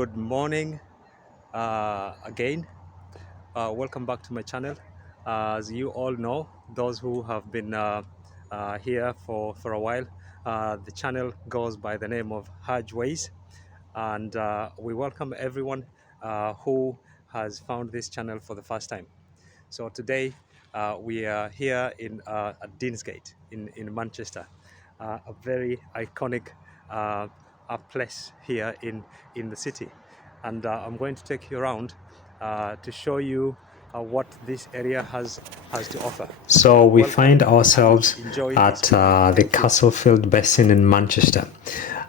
Good morning again. Welcome back to my channel. As you all know, those who have been here for a while, the channel goes by the name of Hajways, and we welcome everyone who has found this channel for the first time. So today we are here at Deansgate in Manchester, a very iconic a place here in the city, and I'm going to take you around to show you what this area has to offer. So we find ourselves at the Castlefield Basin in Manchester,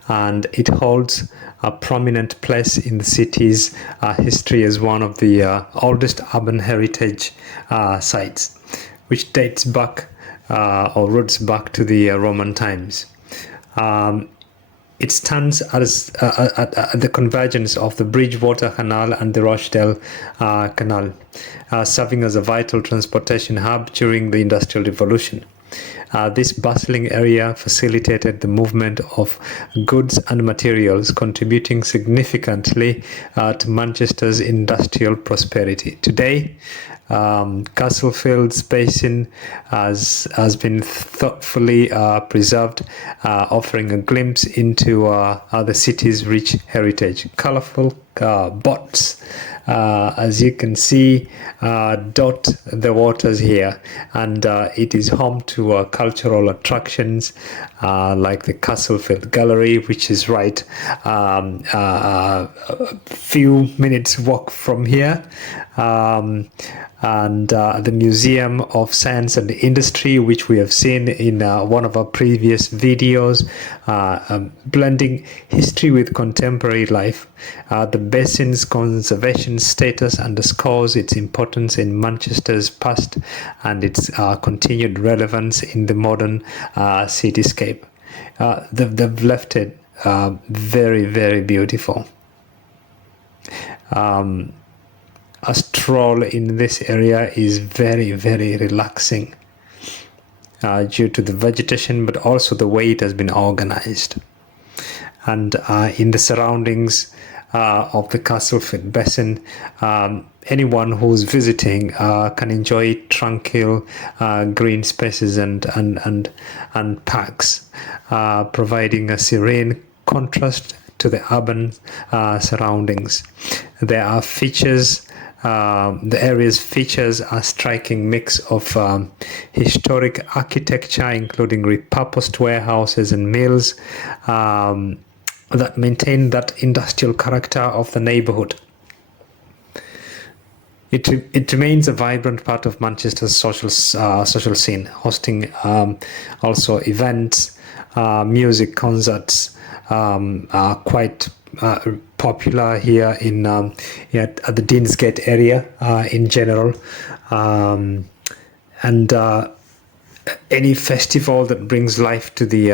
and it holds a prominent place in the city's history as one of the oldest urban heritage sites, which dates back or roots back to the Roman times. It stands at the convergence of the Bridgewater Canal and the Rochdale Canal, serving as a vital transportation hub during the Industrial Revolution. This bustling area facilitated the movement of goods and materials, contributing significantly to Manchester's industrial prosperity. Today, Castlefield Basin has been thoughtfully preserved, offering a glimpse into the city's rich heritage. Colorful boats, as you can see, dot the waters here, and it is home to cultural attractions like the Castlefield Gallery, which is right a few minutes walk from here, and the Museum of Science and Industry, which we have seen in one of our previous videos, blending history with contemporary life. The basin's conservation status underscores its importance in Manchester's past and its continued relevance in the modern cityscape. They've left it very, very beautiful. A stroll in this area is very, very relaxing due to the vegetation, but also the way it has been organized. And in the surroundings of the Castlefield Basin, anyone who's visiting can enjoy tranquil green spaces and parks, providing a serene contrast to the urban surroundings. There are features. The area's features a striking mix of historic architecture, including repurposed warehouses and mills that maintain that industrial character of the neighborhood. It remains a vibrant part of Manchester's social scene, hosting also events, music concerts are quite popular here in at the Deansgate area in general, and any festival that brings life to the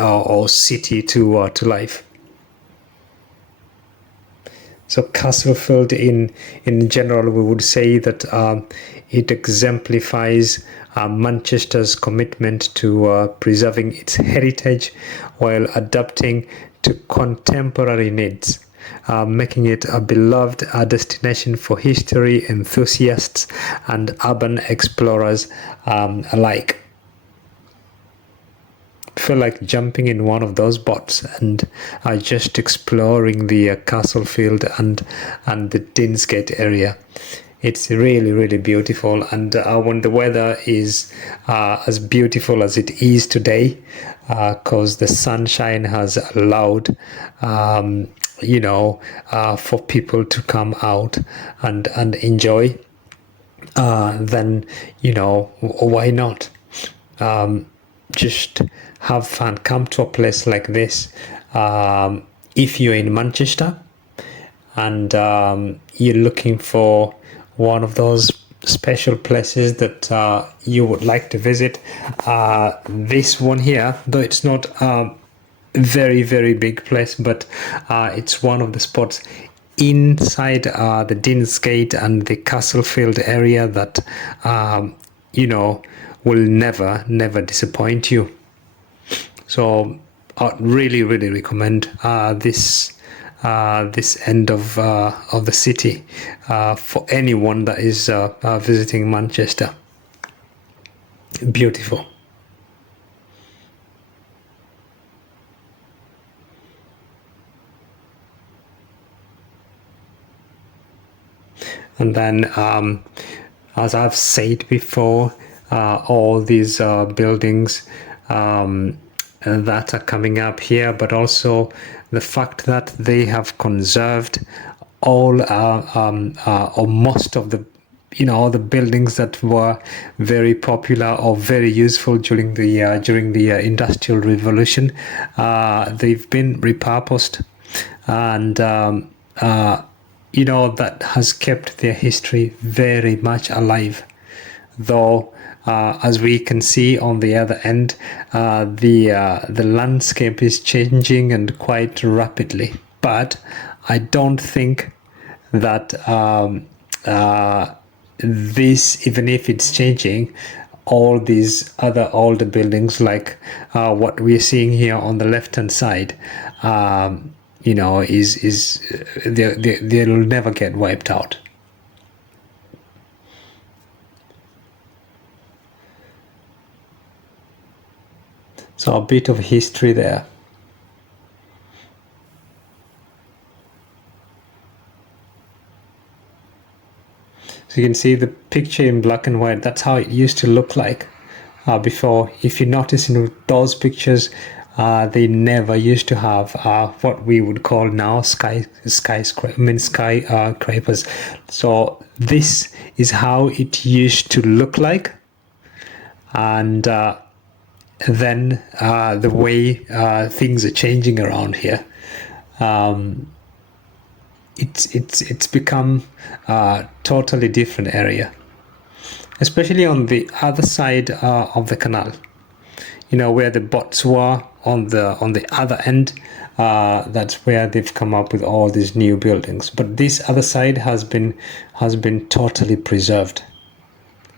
or city to life. So Castlefield in general, we would say that it exemplifies Manchester's commitment to preserving its heritage while adapting to contemporary needs, making it a beloved destination for history enthusiasts and urban explorers alike. Feel like jumping in one of those boats and just exploring the Castlefield and the Deansgate area. It's really, really beautiful, and when the weather is as beautiful as it is today, because the sunshine has allowed for people to come out and enjoy, then why not just have fun, come to a place like this. If you're in Manchester and you're looking for one of those special places that you would like to visit, this one here, though it's not a very, very big place, but it's one of the spots inside the Deansgate and the Castlefield area that will never disappoint you. So I'd really, really recommend this this end of the city for anyone that is visiting Manchester. Beautiful. And then, as I've said before, all these buildings that are coming up here, but also the fact that they have conserved all or most of the the buildings that were very popular or very useful during the Industrial Revolution. They've been repurposed, and that has kept their history very much alive. Though, as we can see on the other end, the landscape is changing and quite rapidly. But I don't think that this, even if it's changing, all these other older buildings like what we're seeing here on the left hand side, they'll never get wiped out. So a bit of history there. So you can see the picture in black and white. That's how it used to look like before. If you notice in those pictures, they never used to have what we would call now skyscrapers. So this is how it used to look like, and then the way things are changing around here. It's become a totally different area, especially on the other side of the canal. Where the boats were on the other end. That's where they've come up with all these new buildings. But this other side has been totally preserved.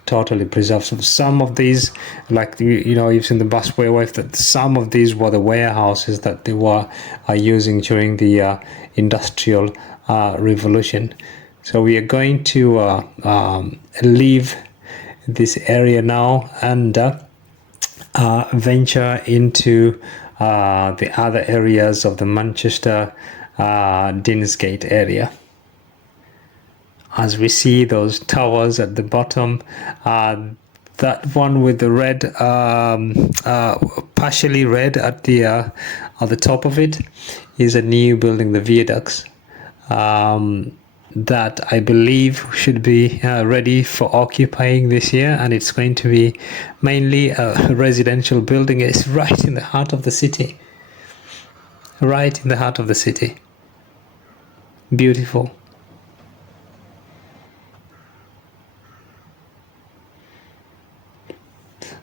Totally preserved. So some of these, like you've seen the busway wave, that some of these were the warehouses that they were using during the Industrial Revolution. So we are going to leave this area now and venture into the other areas of the Manchester Deansgate area. As we see those towers at the bottom, that one with the red, partially red at the top of it, is a new building, the viaducts, that I believe should be ready for occupying this year, and it's going to be mainly a residential building. It's right in the heart of the city. Right in the heart of the city. Beautiful.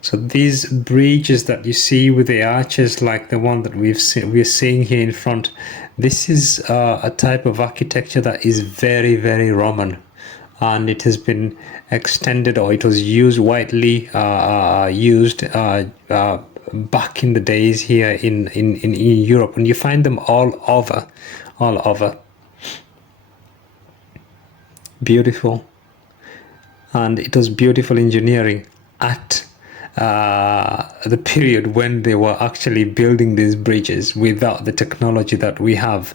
So these bridges that you see with the arches, like the one that we're seeing here in front, this is a type of architecture that is very, very Roman, and it has been extended, or it was used widely used back in the days here in Europe, and you find them all over. Beautiful, and it was beautiful engineering at the period when they were actually building these bridges without the technology that we have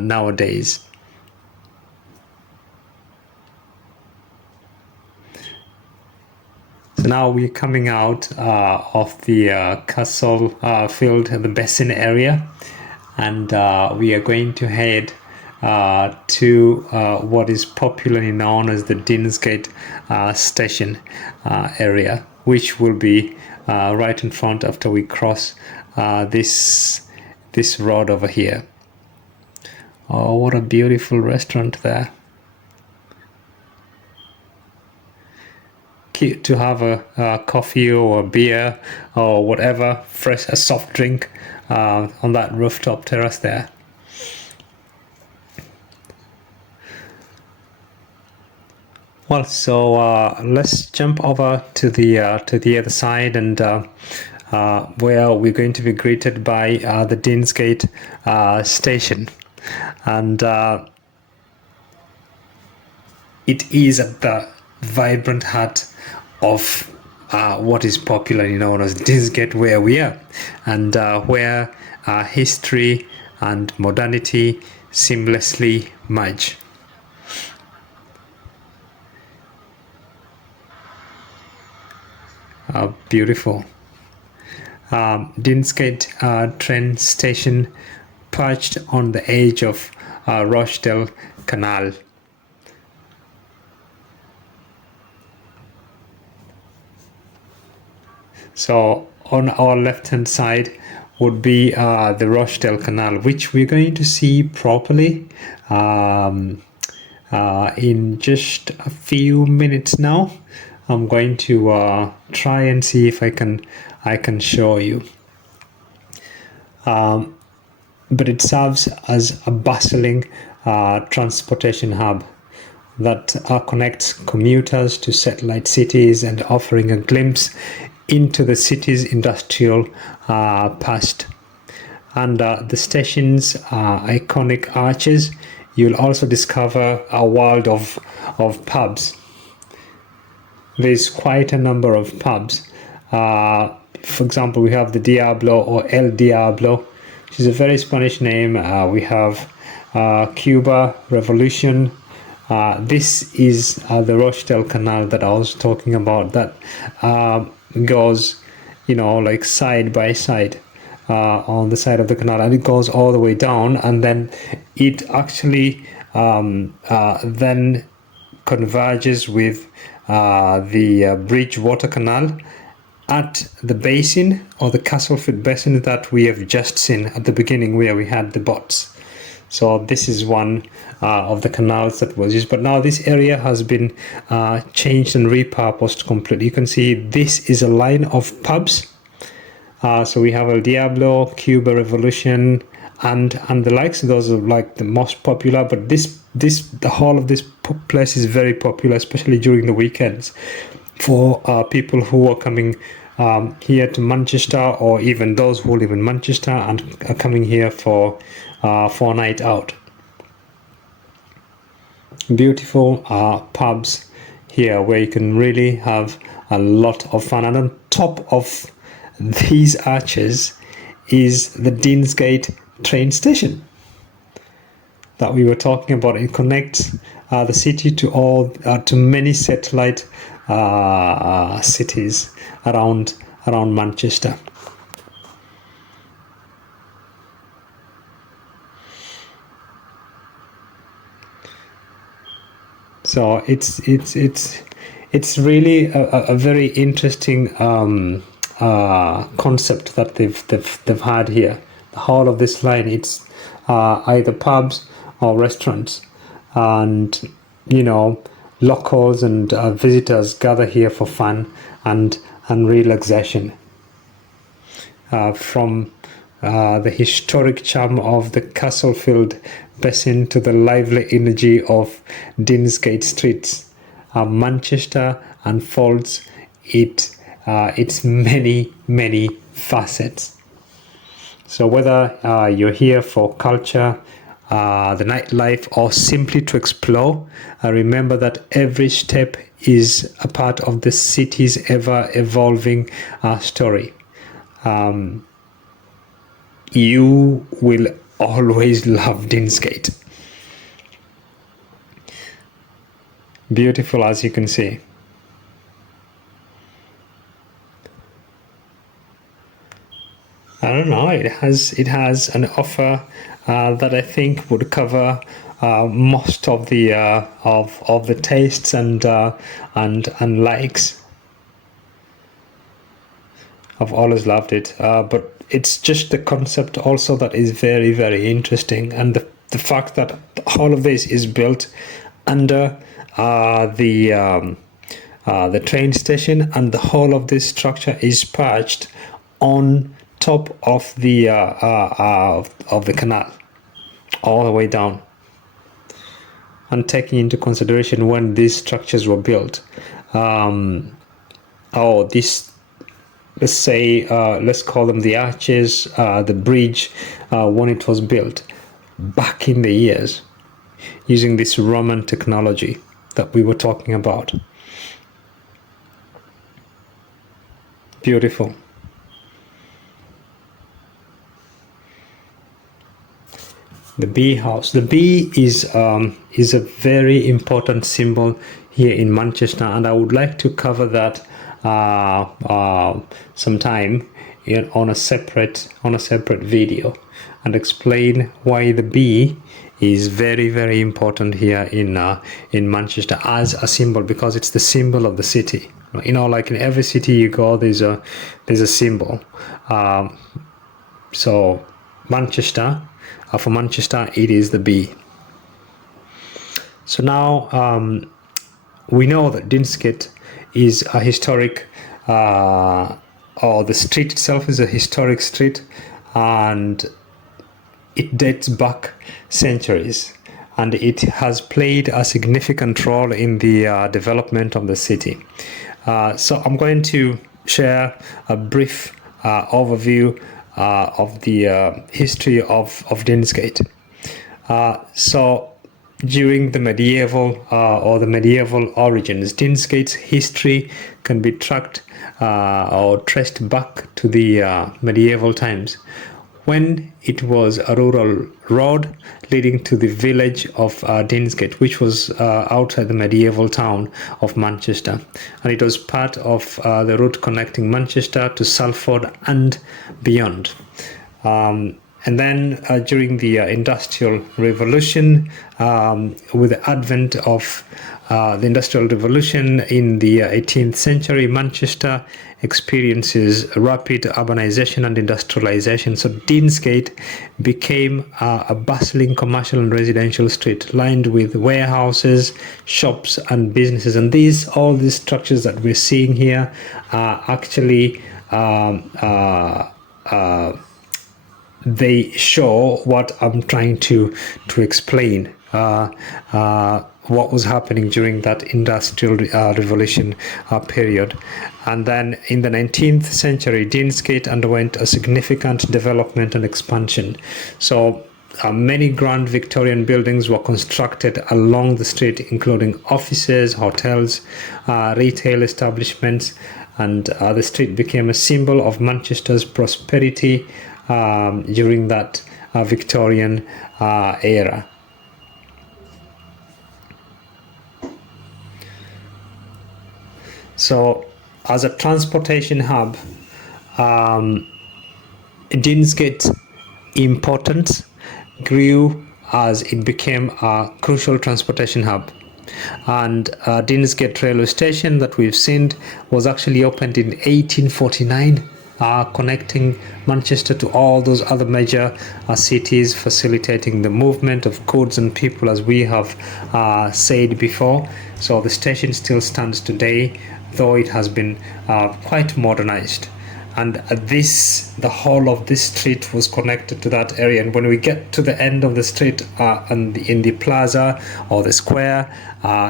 nowadays. So now we're coming out of the Castlefield, the Basin area, and we are going to head to what is popularly known as the Deansgate Station area, which will be right in front after we cross this road over here. Oh, what a beautiful restaurant there. Cute to have a coffee or a beer or whatever, fresh, a soft drink on that rooftop terrace there. Well, so let's jump over to the other side, and where we're going to be greeted by the Deansgate Station. and it is at the vibrant heart of what is popularly known as Deansgate, where we are, and where history and modernity seamlessly merge. Beautiful. Deansgate train station perched on the edge of Rochdale Canal. So on our left hand side would be the Rochdale Canal, which we're going to see properly in just a few minutes now. I'm going to try and see if I can show you. But it serves as a bustling transportation hub that connects commuters to satellite cities and offering a glimpse into the city's industrial past. And the station's iconic arches, you'll also discover a world of pubs. There's quite a number of pubs. For example, we have the Diablo or El Diablo, which is a very Spanish name. We have Cuba Revolution. This is the Rochdale Canal that I was talking about, that goes, like side by side on the side of the canal, and it goes all the way down, and then it actually then converges with the Bridgewater Canal at the basin, or the Castlefield Basin, that we have just seen at the beginning, where we had the boats. So this is one of the canals that was used, but now this area has been changed and repurposed completely. You can see this is a line of pubs. So we have El Diablo, Cuba Revolution, and the likes. Those are like the most popular, but the whole of this place is very popular, especially during the weekends, for people who are coming here to Manchester, or even those who live in Manchester and are coming here for a night out. Beautiful pubs here where you can really have a lot of fun. And on top of these arches is the Deansgate train station that we were talking about. It connects the city to many satellite cities around Manchester. So it's really a very interesting concept that they've had here. The whole of this line, it's either pubs or restaurants, and locals and visitors gather here for fun and relaxation. From the historic charm of the Castlefield Basin to the lively energy of Deansgate streets, Manchester unfolds its many facets. So whether you're here for culture, the nightlife, or simply to explore, remember that every step is a part of the city's ever-evolving story. You will always love Deansgate. Beautiful, as you can see. I don't know, it has an offer that I think would cover most of the of the tastes and likes. I've always loved it, but it's just the concept also that is very, very interesting, and the fact that all of this is built under the train station, and the whole of this structure is perched on top of the canal all the way down, and taking into consideration when these structures were built. Let's say let's call them the arches, the bridge, when it was built, back in the years using this Roman technology that we were talking about. Beautiful. The bee house. The bee is a very important symbol here in Manchester, and I would like to cover that sometime on a separate video and explain why the bee is very, very important here in Manchester as a symbol, because it's the symbol of the city. You know, like in every city you go, there's a symbol. So Manchester, for Manchester, it is the bee. So now we know that Deansgate is a historic, or the street itself is a historic street, and it dates back centuries, and it has played a significant role in the development of the city. So I'm going to share a brief overview of the history of Deansgate. So during the medieval or the medieval origins, Deansgate's history can be tracked or traced back to the medieval times, when it was a rural road leading to the village of Deansgate, which was outside the medieval town of Manchester, and it was part of the route connecting Manchester to Salford and beyond. And then during the Industrial Revolution, with the advent of the Industrial Revolution in the 18th century, Manchester experiences rapid urbanization and industrialization. So Deansgate became a bustling commercial and residential street lined with warehouses, shops, and businesses. And all these structures that we're seeing here are actually they show what I'm trying to explain, what was happening during that Industrial Revolution period. And then in the 19th century, Deansgate underwent a significant development and expansion. So many grand Victorian buildings were constructed along the street, including offices, hotels, retail establishments, and the street became a symbol of Manchester's prosperity during that Victorian era. So, as a transportation hub, Deansgate's importance grew as it became a crucial transportation hub. And Deansgate Railway Station that we've seen was actually opened in 1849, connecting Manchester to all those other major cities, facilitating the movement of goods and people, as we have said before. So the station still stands today, though it has been quite modernized. And the whole of this street was connected to that area. And when we get to the end of the street and in the plaza or the square,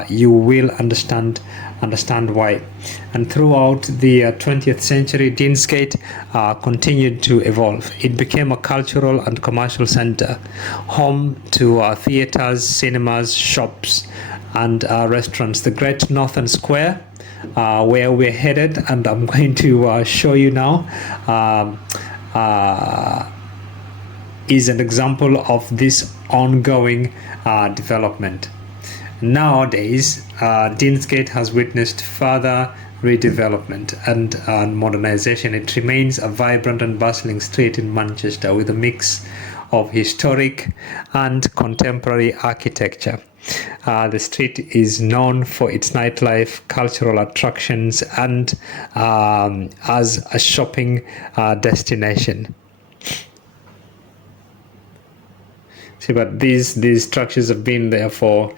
you will understand why. And throughout the 20th century, Deansgate continued to evolve. It became a cultural and commercial center, home to theaters, cinemas, shops, and restaurants. The Great Northern Square, where we're headed, and I'm going to show you now, is an example of this ongoing development. Nowadays, Deansgate has witnessed further redevelopment and modernization. It remains a vibrant and bustling street in Manchester with a mix of historic and contemporary architecture. The street is known for its nightlife, cultural attractions, and as a shopping destination. See, but these structures have been there for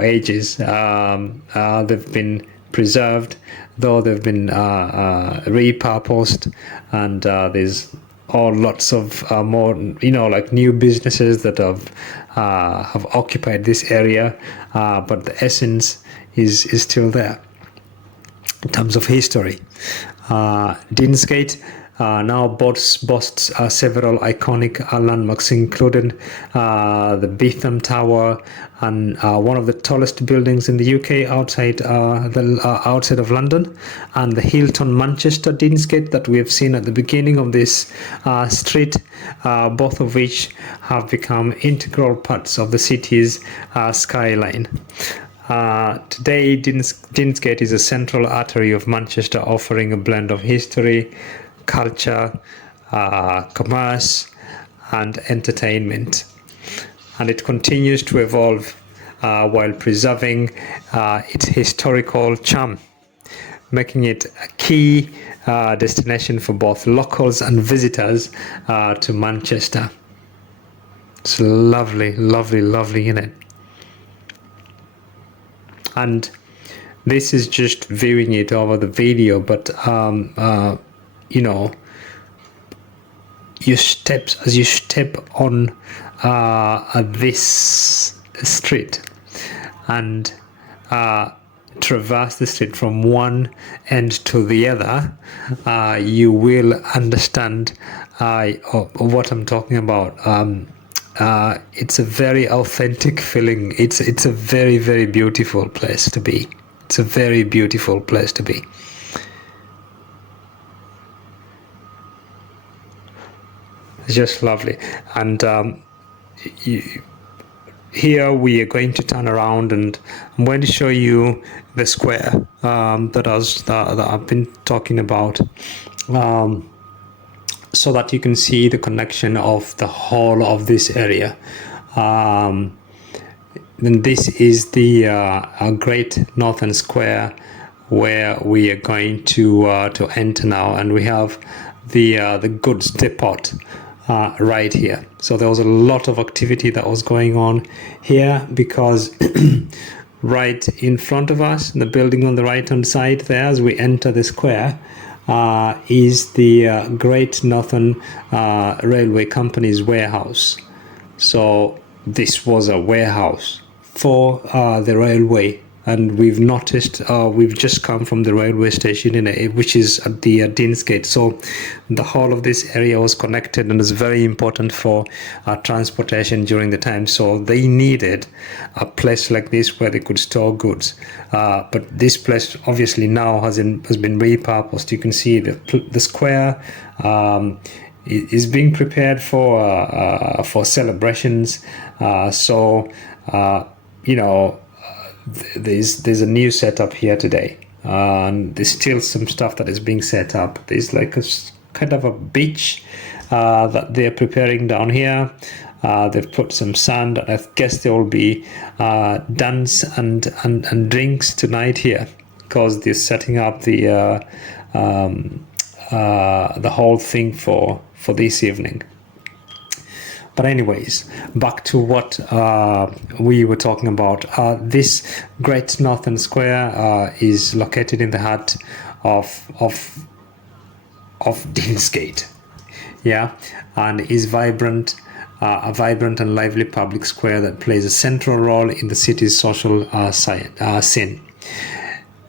ages. They've been preserved, though they've been repurposed, and there's lots of more, like new businesses that have occupied this area, but the essence is still there in terms of history. Deansgate now boasts several iconic landmarks, including the Beetham Tower, and one of the tallest buildings in the UK outside of London, and the Hilton Manchester Deansgate that we have seen at the beginning of this street, both of which have become integral parts of the city's skyline. Today, Deansgate is a central artery of Manchester, offering a blend of history, culture, commerce, and entertainment. And it continues to evolve while preserving its historical charm, making it a key destination for both locals and visitors to Manchester. It's lovely, lovely, lovely, isn't it? And this is just viewing it over the video, but you know, as you step on this street and traverse the street from one end to the other, you will understand what I'm talking about. It's a very authentic feeling. It's a very, very beautiful place to be. It's a very beautiful place to be. It's just lovely. And here we are going to turn around, and I'm going to show you the square that I've been talking about, so that you can see the connection of the whole of this area. Then this is the Great Northern Square, where we are going to enter now, and we have the goods depot right here. So there was a lot of activity that was going on here, because right in front of us, the building on the right hand side there, as we enter the square, is the Great Northern Railway Company's warehouse. So this was a warehouse for the railway, and we've noticed we've just come from the railway station, which is at the Deansgate. So the whole of this area was connected and is very important for transportation during the time. So they needed a place like this where they could store goods. But this place obviously now has been repurposed. You can see the square is being prepared for celebrations. You know, there's a new setup here today, and there's still some stuff that is being set up. There's like a kind of a beach that they're preparing down here. They've put some sand, and I guess there will be dance and drinks tonight here, because they're setting up the whole thing for this evening. But anyways, back to what we were talking about. This Great Northern Square is located in the heart of Deansgate, yeah, and is a vibrant and lively public square that plays a central role in the city's social scene.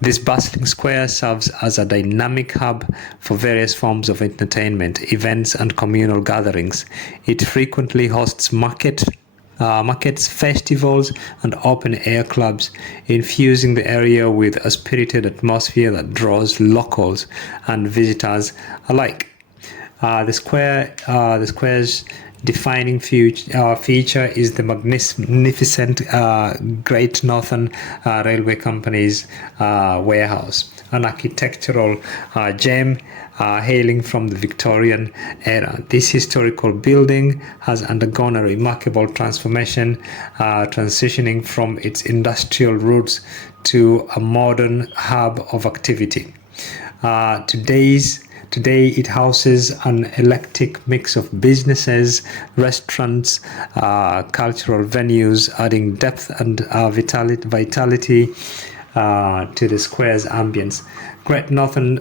This bustling square serves as a dynamic hub for various forms of entertainment, events, and communal gatherings. It frequently hosts markets, festivals, and open-air clubs, infusing the area with a spirited atmosphere that draws locals and visitors alike. The square's defining feature is the magnificent Great Northern Railway Company's warehouse, an architectural gem hailing from the Victorian era. This historical building has undergone a remarkable transformation, transitioning from its industrial roots to a modern hub of activity. Today it houses an eclectic mix of businesses, restaurants, cultural venues, adding depth and vitality to the square's ambience. Great Northern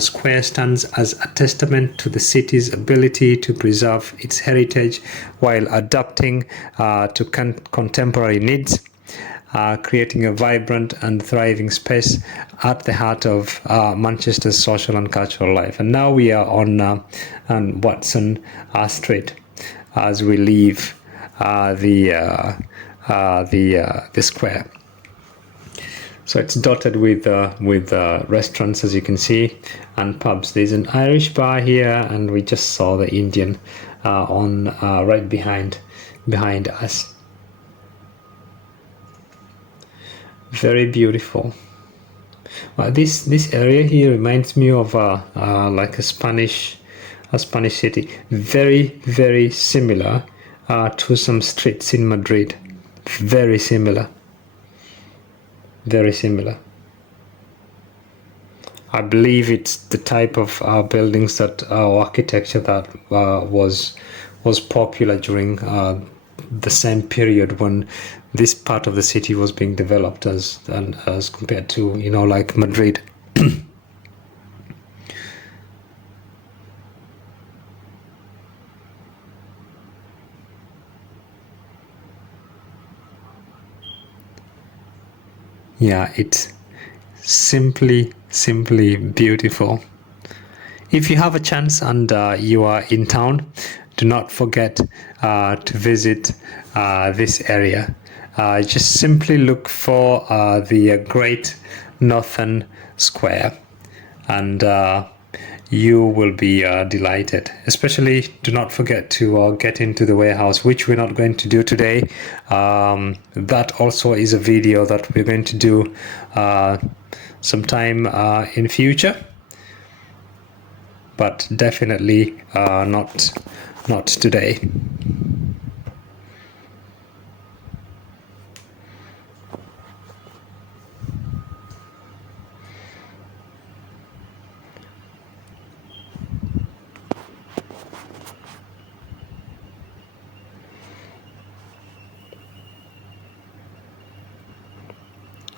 Square stands as a testament to the city's ability to preserve its heritage while adapting to contemporary needs. creating a vibrant and thriving space at the heart of Manchester's social and cultural life. And now we are on Watson Street as we leave the square. So it's dotted with restaurants, as you can see, and pubs. There's an Irish bar here, and we just saw the Indian on right behind us. Very beautiful. This area here reminds me of like a Spanish city. Very similar to some streets in Madrid. Very similar. I believe it's the type of buildings that architecture that was popular during the same period when this part of the city was being developed as compared to, you know, like Madrid. Yeah, it's simply beautiful. If you have a chance and you are in town, do not forget to visit this area. Just simply look for the Great Northern Square, and you will be delighted. Especially, do not forget to get into the warehouse, which we're not going to do today. That also is a video that we're going to do sometime in future, but definitely not today.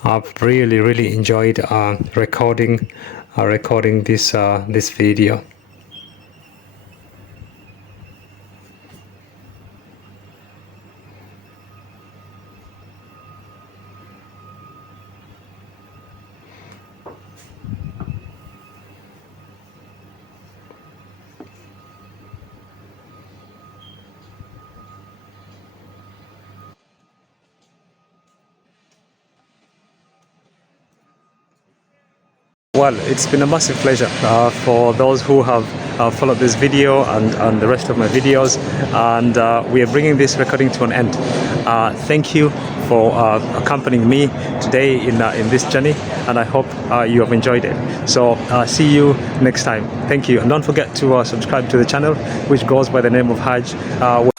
I've really enjoyed recording this video. Well, it's been a massive pleasure for those who have followed this video and the rest of my videos, and we are bringing this recording to an end. Thank you for accompanying me today in this journey, and I hope you have enjoyed it. So see you next time. Thank you, and don't forget to subscribe to the channel, which goes by the name of Haj.